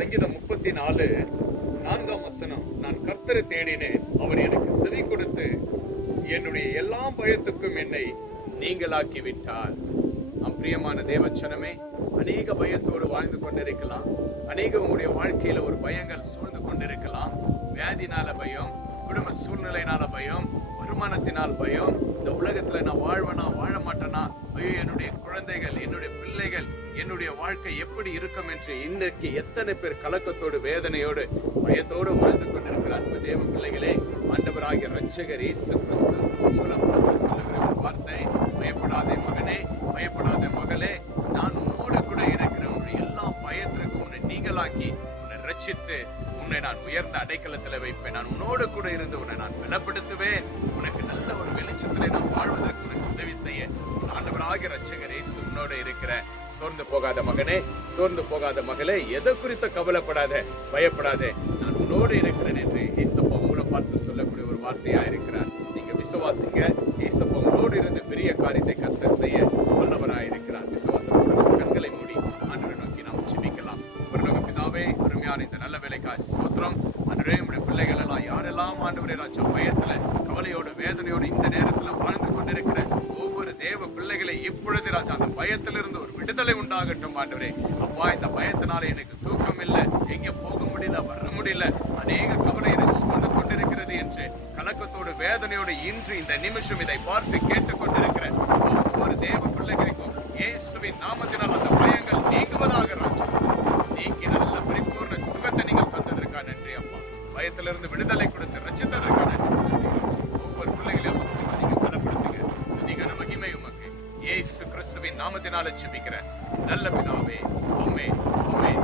சங்கீதம் முப்பத்தி நாலு நான்காம் வசனம் நான் கர்த்தரை தேடினேன் அவர் எனக்கு செவி கொடுத்து என்னுடைய எல்லா பயத்துக்கும் என்னை நீங்களாக்கி விட்டார் அப்பிரியமான தேவச்சனமே அநேக பயத்தோடு வாழ்ந்து கொண்டிருக்கலாம். அநேக உங்களுடைய வாழ்க்கையில ஒரு பயங்கள் சூழ்ந்து கொண்டிருக்கலாம். வியாதினால பயம் குடும்ப சூழ்நிலையினால பயம் வருமானத்தினால் பயம் இந்த உலகத்துல என்னுடைய வாழ்க்கை எப்படி இருக்கும் என்று இன்றைக்கு எத்தனை பேர் கலக்கத்தோடு வேதனையோடு பயத்தோடு வாழ்ந்து கொண்டிருக்கிற அன்பு தேவ பிள்ளைகளே ஆண்டவராகிய ரட்சகர் இயேசு கிறிஸ்து மூலம் சொல்லுகிற ஒரு வார்த்தை. பயப்படாதே மகனே பயப்படாதே மகளே நான் உன்னோடு கூட இருக்கிற உன்னுடைய எல்லா பயத்திற்கும் உன்னை நீங்களாக்கி உன்னை ரட்சித்து உன்னை நான் உயர்ந்த அடைக்கலத்துல வைப்பேன். நான் உன்னோடு கூட இருந்து உன்னை நான் பலப்படுத்துவேன். உனக்கு நல்ல ஒரு வெளிச்சத்திலே நான் வாழ்வதற்கு உன் ரட்சகர் இயேசு உன்னோட இருக்கிற சோர்ந்து போகாத மகனே சோர்ந்து போகாத மகளே எதை குறித்த கவலைப்படாத பயப்படாத. நான் உன்னோடு இருக்கிறேன் என்று இயேசப்பா மூலம் பார்த்து சொல்லக்கூடிய ஒரு வார்த்தையா இருக்கிறார். நீங்க விசுவாசிங்க. இயேசப்பா உங்களோடு இருந்து பெரிய காரியத்தை கர்த்தர் செய்ய வல்லவராக இருக்கிறார். விசுவாசத்தோடு நம்ம கண்களை மூடி ஆண்டவரை நோக்கி நாம் ஜெபிக்கலாம். பரலோக பிதாவே அருமையான இந்த நல்ல வேலைக்காய் சோத்திரம் அன்றே நம்முடைய பிள்ளைகள் எல்லாம் யாரெல்லாம் ஆண்டவரே ராஜா பயத்துல கவலையோடு வேதனையோடு இந்த நேரத்துல வாழ்ந்து கொண்டிருக்கிற ஒவ்வொரு தேவ பிள்ளைகளை இப்பொழுது ராஜா அந்த பயத்திலிருந்து ஒரு விடுதலை உண்டாகட்டும் ஆண்டவரே. அப்பா இந்த பயத்தினால எனக்கு தூக்கம் இல்லை எங்க போக முடியல வர முடியல. அநேக கவலை என்னை சூழ்ந்து கொண்டிருக்கிறது என்று கலக்கத்தோடு வேதனையோடு இன்று இந்த நிமிஷம் இதை பார்த்து கேட்டுக்கொண்டிருக்கிற ஒவ்வொரு தேவ பிள்ளைகளுக்கும் இயேசுவின் நாமத்தினால் அந்த பயங்கள் நீங்குவதாக ராஜா. நீக்கி நல்ல பரிபூர்ண சுகத்தை நீங்கள் தந்ததற்காக நன்றி அப்பா. பயத்திலிருந்து விடுதலை கொடுத்து ரச்சித்ததற்காக நன்றி இயேசு கிறிஸ்துவின் நாமத்தினால ஜெபிக்கிறேன். நல்ல பிதாவே ஆமென் ஆமென்.